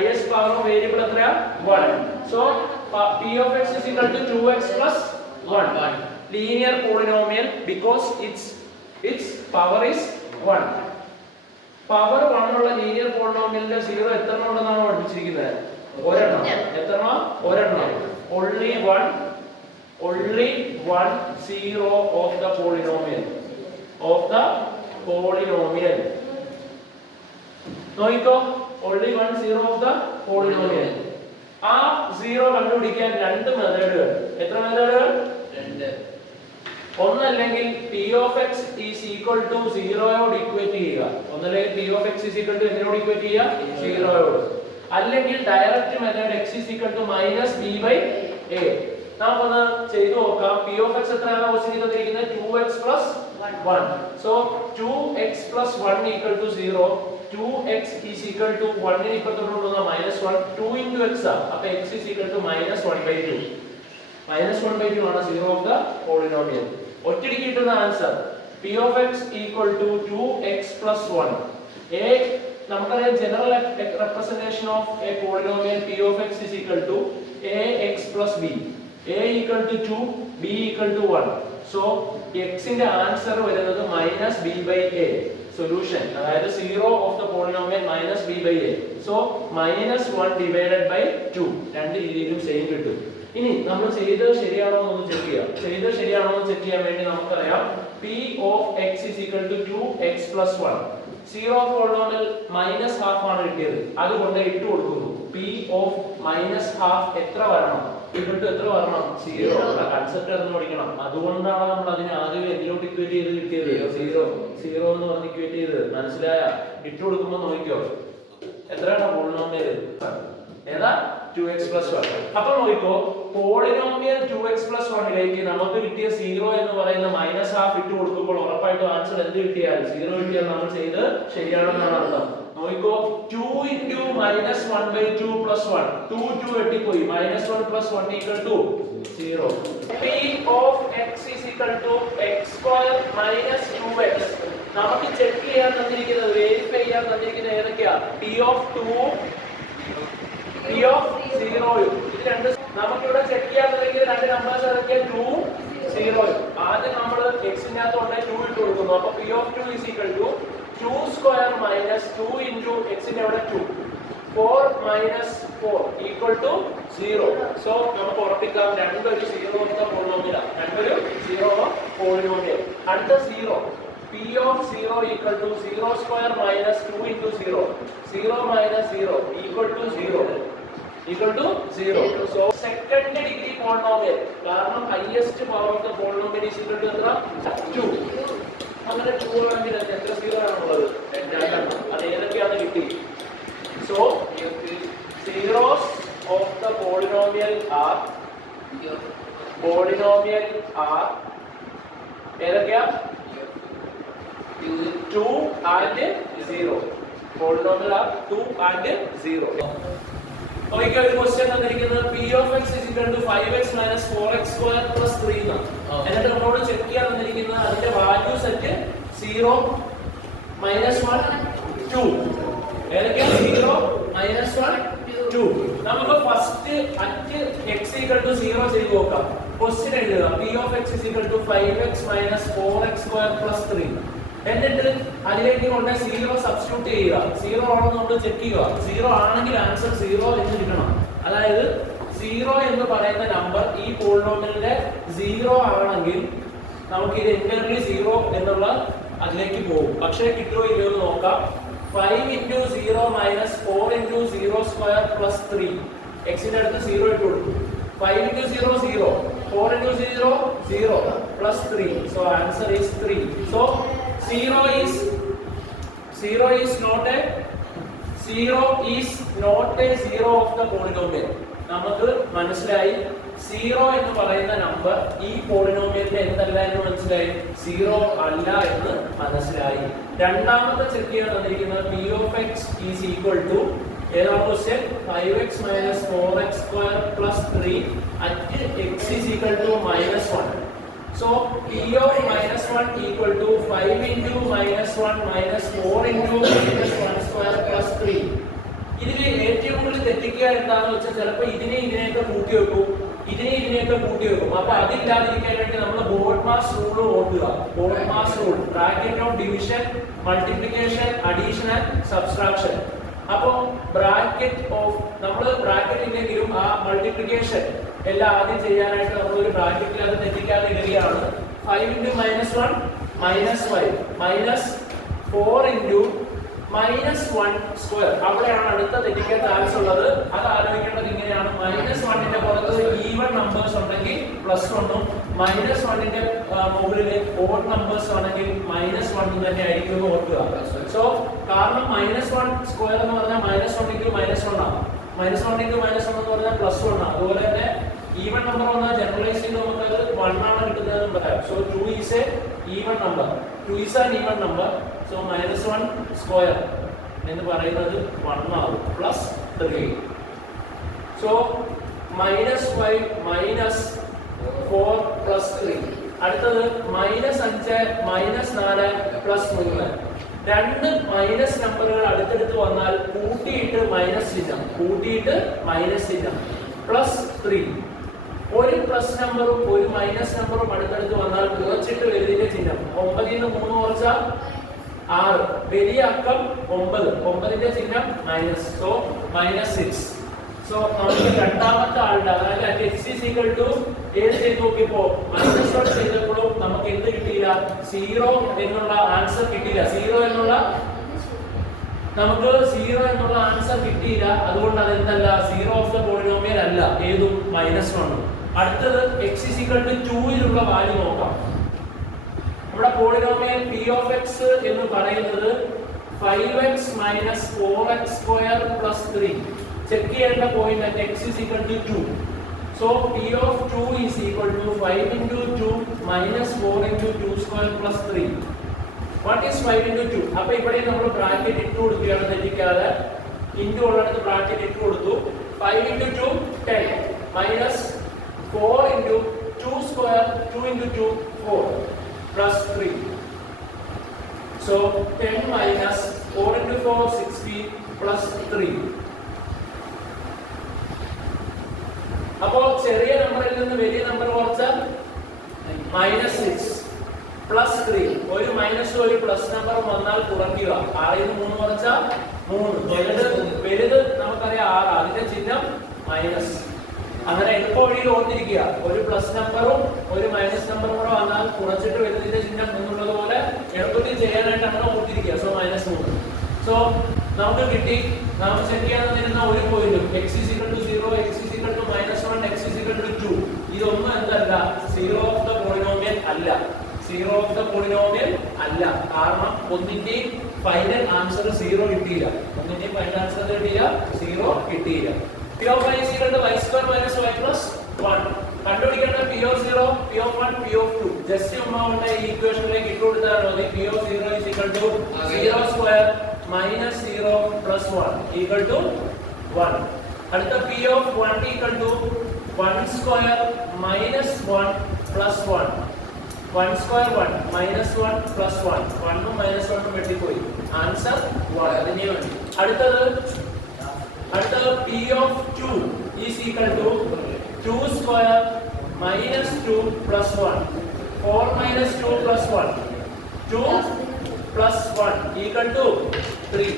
highest power of variable എത്രയാ 1. So p of x is equal to 2x plus 1. Linear polynomial because its power is 1. Power 1 ഉള്ള linear പോളിനോമിയലിന്റെ 0 എത്ര ഉണ്ടെന്നാണ് പഠിപ്പിച്ചിരിക്കുന്നത്? ഒരെണ്ണം. എത്ര? ഒരെണ്ണം. only one 0 of the polynomial നോക്കിക്കോ, only 1 0 of the polynomial. ആ 0 കണ്ടുപിടിക്കാൻ രണ്ട് മെത്തേഡുകൾ. എത്ര മെത്തേഡുകൾ? രണ്ട്. ഒന്നല്ലെങ്കിൽ p of x is equal to 0 യോട് ഇക്വേറ്റ് ചെയ്യുക. ഒന്നല്ലെങ്കിൽ p of x is equal to എന്തിനോട് ഇക്വേറ്റ് ചെയ്യുക? 0 യോട്. അല്ലെങ്കിൽ direct method x is equal to minus b by a. നമുക്കൊന്ന് ചെയ്തു നോക്കാം. p of x എത്രയാണ് ക്വസ്റ്റ്യനിൽ തന്നിരിക്കുന്നത്? 2x plus 1. So 2x plus 1 equal to 0. 2x is equal to 1 ന് ഇപ്പുറത്തോട്ടുള്ള -1. 2 into x ആ. അപ്പോൾ x is equal to -1/2. -1/2 ആണ് 0 of the polynomial. ഒറ്റയടിക്ക് കിട്ടുന്ന answer p of x equal to 2x plus 1. a നമുക്കറിയാം general representation of A polynomial p of x is equal to ax plus b. a equal to 2, b equal to 1. So x ന്റെ answer വരുന്നത് -b/a. Solution അതായത് 0 of the polynomial -b/a. So -1 divided by 2. രണ്ട് രീതിയിലും same കിട്ടും. ഇനി നമ്മൾ ചെയ്തത് ശരിയാണോ എന്ന് ചെക്ക് ചെയ്യാം. ചെയ്തത് ശരിയാണോ എന്ന് ചെക്ക് ചെയ്യാൻ വേണ്ടി നമുക്കറിയാം p of x is equal to 2x plus 1. 0 polynomial -half ആണ് കിട്ടിയത്. അതുകൊണ്ട് ഇട്ട് കൊടുക്കുന്നു. p of -half എത്ര വരണം? ഇങ്ങോട്ട് എത്ര വരണം? 0. കൺസെപ്റ്റ് എന്ന് പഠിക്കണം. അതുകൊണ്ടാണ് നമ്മൾ അതിനെ ആദ്യം എന്തിലോട്ട് ഇക്വേറ്റ് ചെയ്ത് കിട്ടിയത്? 0 എന്ന് പറഞ്ഞ് ഇക്വേറ്റ് ചെയ്ത്. മനസ്സിലായ? ഇട്ട് കൊടുക്കുമ്പോൾ നോക്കിക്കോ എത്രയാണ് പോളിനോമിയൽ? ഏതാ? 2x plus 1. അപ്പോൾ നോക്കിക്കോ, പോളിനോമിയൽ 2x plus 1 ലേക്ക് നമുക്ക് കിട്ടിയ 0 എന്ന് പറയുന്ന -half ഇട്ട് കൊടുക്കുമ്പോൾ ഉറപ്പായിട്ടും ആൻസർ എന്ത് കിട്ടിയാൽ 0 കിട്ടിയാൽ നമ്മൾ ചെയ്ത് ശരിയാണെന്നാണ് അർത്ഥം. നോക്കിക്കോ, 2 into -1/2 plus 1. 2 വെട്ടിപ്പോയി. -1 plus 1 equal to 0. p of x is equal to x square minus 2x. നമുക്ക് ചെക്ക് ചെയ്യാൻ തന്നിരിക്കുന്നത്, വെരിഫൈ ചെയ്യാൻ തന്നിരിക്കുന്നത് ഏതൊക്കെയാ? p of 2 p of 0. ഇത് രണ്ട് നമുക്കിവിടെ ചെക്ക് ചെയ്യാൻ തന്നിരിക്കുന്ന രണ്ട് നമ്പേഴ്സ് ഏതൊക്കെയാ? 2 0. ആദ്യം നമ്മൾ x ന്റെ അകത്തോട്ട് 2 ഇട്ട് കൊടുക്കുന്നു. അപ്പോൾ p of 2 is equal to 2 square minus 2 into x ന്റെ അവിടെ 2. 4 minus 4 equal to 0. So നമുക്ക് ഉറപ്പിക്കാം രണ്ടൊരു 0 of the polynomial. രണ്ടൊരു 0 of polynomial. അടുത്ത 0. p of 0 equal to 0 square minus 2 into 0. 0 minus 0 equal to 0. Equal to 0. So second degree polynomial. കാരണം highest power of the polynomial is equal to എത്ര? 2. അങ്ങനെ 2 ആണെങ്കിൽ എത്ര 0 ആണുള്ളത്? രണ്ടെണ്ണം. അത് ഏതൊക്കെയാണ് കിട്ടി? So zeros of the polynomial are ഏതൊക്കെയാ? 2 and 0. Polynomial are 2 and 0. Okay, ഒരു ക്വസ്റ്റ്യൻ തന്നിരിക്കുന്നത് p of x is equal to 5x minus 4x square plus 3 എന്നാണ്. എന്നിട്ട് നമ്മളോട് ചെക്ക് ചെയ്യാൻ തന്നിരിക്കുന്നത് അതിന്റെ വാല്യൂ സെറ്റ് 0 -1 2. ഏതൊക്കെയാ? 0 -1 2. നമുക്ക് first at x equal to 0 ചെയ്ത് നോക്കാം. ക്വസ്റ്റ്യൻ എഴുതുക. p of x is equal to 5x minus 4x square plus 3. എന്നിട്ട് അതിലേക്ക് കൊണ്ട് 0 സബ്സ്റ്റിറ്റ്യൂട്ട് ചെയ്യുക. 0 ആണെന്ന് നമ്മൾ ചെക്ക് ചെയ്യുക. 0 ആണെങ്കിൽ ആൻസർ 0 എന്ന് കിട്ടണം. അതായത് 0 എന്ന് പറയുന്ന നമ്പർ ഈ പോളിനോമിയലിന്റെ 0 ആണെങ്കിൽ നമുക്ക് ഇത് ഇന്റർലി 0 എന്നുള്ള അതിലേക്ക് പോകും. പക്ഷേ കിട്ടുമോ ഇല്ലയോ എന്ന് നോക്കാം. 5 into 0 minus 4 into 0 square plus 3. x ന്റെ അടുത്ത് 0 ഇട്ട് കൊടുക്കും. 5 into 0 0. 4 into 0 0 plus 3. So answer is 3. So 0 is not a 0 of the polynomial. നമുക്ക് മനസ്സിലായി 0 എന്ന് പറയുന്ന നമ്പർ ഈ പോളിനോമിയലിന്റെ എന്തല്ല എന്ന് മനസ്സിലായി. 0 അല്ല എന്ന് മനസ്സിലായി. രണ്ടാമത്തെ ചെക്ക് ചെയ്യാൻ തന്നിരിക്കുന്നത് p of x is equal to ഏതാണ് question? 5x minus 4x square plus 3 at x is equal to -1. So p of -1 equal to 5 into -1 minus 4 into -1 square plus 3. ഇതിൽ ഏറ്റവും കൂടുതൽ തെറ്റിക്കുക എന്താണെന്ന് വെച്ചാൽ ചിലപ്പോൾ ഇതിനെയൊക്കെ കൂട്ടി വെക്കും, ഇതിനെയൊക്കെ കൂട്ടി വെക്കും. അപ്പൊ അതില്ലാതിരിക്കാൻ വേണ്ടി നമ്മൾ ബോഡ്മാസ് റൂൾ ഓർക്കുക. BODMAS rule, bracket of division, multiplication, addition and subtraction. അപ്പൊ ബ്രാക്കറ്റ് ഓഫ് നമ്മൾ ബ്രാക്കറ്റ് ഇല്ലെങ്കിലും ആ മൾട്ടിപ്ലിക്കേഷൻ എല്ലാം ആദ്യം ചെയ്യാനായിട്ട് നമ്മൾ ഒരു ബ്രാക്കറ്റിൽ അത് തെറ്റിക്കാതെ ഇടുകയാണ്. 5 into -1 -5 -4 into -1 സ്ക്വയർ. അവിടെയാണ് അടുത്ത തെറ്റിക്കാൻ ചാൻസ് ഉള്ളത്. അത് ആലോചിക്കേണ്ടത് ഇങ്ങനെയാണ്. -1ന്റെ പുറത്ത് ഈവൻ നമ്പേഴ്സ് ഉണ്ടെങ്കിൽ +1ഉം, -1ന്റെ മുകളിൽ ഓഡ് നമ്പേഴ്സ് ആണെങ്കിൽ -1 തന്നെ ആയിരിക്കും ഓർക്കുക. സോ കാരണം -1 സ്ക്വയർ എന്ന് പറഞ്ഞാൽ -1 into -1 ആണ്. -1 into -1 എന്ന് പറഞ്ഞാൽ +1 ആണ്. അതുപോലെ തന്നെ ഈവൻ നമ്പർ വന്നാൽ ജനറലൈസ് ചെയ്ത് നമുക്ക് അത് 1 ആണ് കിട്ടുന്നത് പറയാം. So 2 is a even number. 2 is an even number. So -1 square എന്ന് പറയുന്നത് 1 ആവും +3. So -5 -4 +3. അടുത്തത് -5 -4 +3. രണ്ട് മൈനസ് നമ്പറുകൾ അടുത്തടുത്ത് വന്നാൽ കൂട്ടിയിട്ട് മൈനസ് ചിഹ്നം +3. ഒരു പ്ലസ് നമ്പറും ഒരു മൈനസ് നമ്പറും അടുത്തടുത്ത് വന്നാൽ കുറച്ചിട്ട് വലുതിന്റെ ചിഹ്നം. 9ൽ നിന്ന് 3 കുറച്ചാൽ 6. വലിയ അക്കം 9, 9ന്റെ ചിഹ്നം മൈനസ്. സോ -6. സോ നമുക്ക് രണ്ടാമത്തെ ആളുടെ അതായത് x ഏത് ചെയ്ത് നോക്കിയപ്പോ -1 ചെയ്തപ്പോഴും നമുക്ക് എന്ത് കിട്ടിയില്ല? 0 എന്നുള്ള ആൻസർ കിട്ടിയില്ല. 0 എന്നുള്ള ആൻസർ കിട്ടിയില്ല. അതുകൊണ്ട് അതെന്തല്ല, 0 ഓഫ് ദ പോളിനോമിയൽ അല്ല, ഏതും -1. അടുത്തത് x = 2 വാല്യൂ നോക്കാം. നമ്മുടെ പോളിനോമിയൽ p of x എന്ന് പറയുന്നത് 5x - 4x² + 3. ചെക്ക് ചെയ്യേണ്ട point x = 2. So p of 2 is equal to 5 into 2 minus 4 into 2 square plus 3. What is 5 into 2? അപ്പോൾ ഇവിടെ നമ്മൾ ബ്രാക്കറ്റ് ഇട്ടു കൊടുക്കുകയാണ്, തെറ്റിക്കാതെ. ഇൻടു ഉള്ളിടത്ത് ബ്രാക്കറ്റ് ഇട്ടു കൊടുത്തു. 5 into 2 10 minus 4 into 2 square 2 into 2 4 plus 3. So 10 minus 4 into 4 16 plus 3. അപ്പോൾ ചെറിയ നമ്പറിൽ നിന്ന് വലിയ നമ്പർ കുറച്ചാൽ -6 plus 3. ഒരു മൈനസ് ഒരു പ്ലസ് നമ്പർ വന്നാൽ കുറയ്ക്കുക. 6ൽ നിന്ന് 3 കുറച്ചാൽ 3. വലുത് നമുക്കറിയാം 6, അതിന്റെ ചിഹ്നം മൈനസ്. അങ്ങനെ എളുപ്പ വഴിയിൽ ഓർത്തിരിക്കുക. ഒരു പ്ലസ് നമ്പറും ഒരു മൈനസ് നമ്പറും കൂടെ വന്നാൽ കുറച്ചിട്ട് വലുതിന്റെ ചിഹ്നം എന്നുള്ളത് പോലെ എളുപ്പത്തിൽ ചെയ്യാനായിട്ട് അങ്ങനെ ഓർത്തിരിക്കുക. സോ -3. സോ നമുക്ക് കിട്ടി. നമുക്ക് ചെക്ക് ചെയ്യാൻ തന്നിരുന്ന ഒരു പോയിന്റും x = 0, x = -1, x = 2. ഇതൊന്നും എന്തല്ല, 0 ഓഫ് ദ പോളിനോമിയൽ അല്ല. 0 ഓഫ് ദ പോളിനോമിയൽ അല്ല. കാരണം ഒന്നിന്റെയും ഫൈനൽ ആൻസർ 0 കിട്ടിയില്ല. 0 കിട്ടിയില്ല. p of y = y² - y + 1. കണ്ടുപിടിക്കേണ്ട p of 0, p of 1, p of 2. Just ഉമ്മാവുന്ന ഈ ഇക്വേഷനിലേക്ക് ഇട്ടു കൊടുത്താൽ മതി. p of 0 = 0² - 0 + 1 = 1. അടുത്ത p of 1 = 1² - 1 + 1. 1² 1 -1 + 1. 1ഉം -1ഉം വെട്ടിപ്പോയി. ആൻസർ 1. അതിനെ വേണ്ടി അടുത്തത് p of 2 = 2² - 2 + 1. 4 - 2 + 1. 2 + 1 = 3.